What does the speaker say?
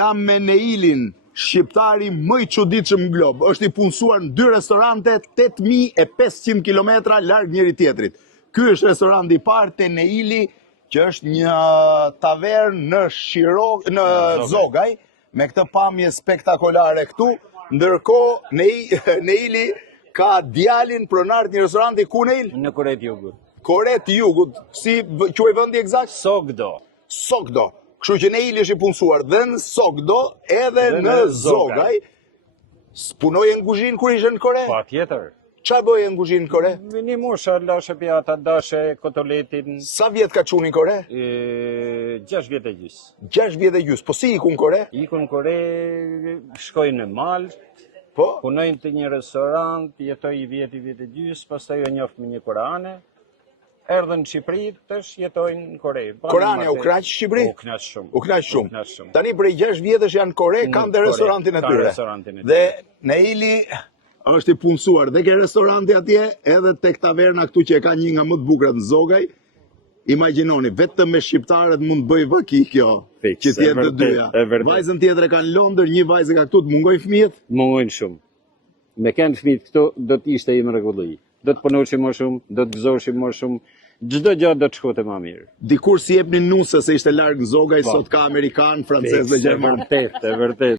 Jam me Neilin, shqiptari më i çuditshëm në glob. Është i punësuar në 2 restorante 8500 kilometra larg njëri tjetrit. Ky është restoranti i parë te Neili, që është një tavernë në Zogaj, me këtë pamje spektakolare këtu. Ndërkohë Neili ka djalin pronar të një restoranti ku Neil? Në Kore të Jugut. Kore të Jugut, si quaj vendi eksakt? Sogdo. Kështu që Neili është i punësuar dhe në Sogdo edhe në Zogaj. Punoje në kuzhinë kur ishe në Kore? Patjetër. Qa bëje në kuzhinë në Kore? Një musha, lashe pjata, dashe, kotoletin. Sa vjet ka quni në Kore? 6 vjet e gjys. 6 vjet e gjys. Po si iku në Kore? Iku në Kore, shkoj në Maltë, punojnë të një restorant, jetoj i vjet e gjys, pastaj u njoft me një koreane. Erdhën në Shqipëri, tash jetojnë në Kore. Koreania u knaq Shqipëri? U knaq shumë. Tani prej 6 vjetësh janë në Kore, kanë dhe restorantin e tyre. Dhe Neili është i punësuar dhe ke restoranti atje, edhe tek taverna këtu që e ka një nga më të bukrat në Zogaj. Imagjinoni, vetëm me shqiptarët mund bëj vaki kjo, që tjetë të dyja. Vajzën tjetër e ka në Londër, një vajzë ka këtu, të mungoj fëmijët? Mungojnë shumë. Me kanë fëmijët këtu, do të ishte i mrekulli. Do të punoshim më shumë, do të gëzoshim më shumë, çdo gjë do të shkote më mirë. Dikur si jepni nuse se ishte larg në Zogaj, sot ka amerikan, francez dhe gjerman. E vërtet.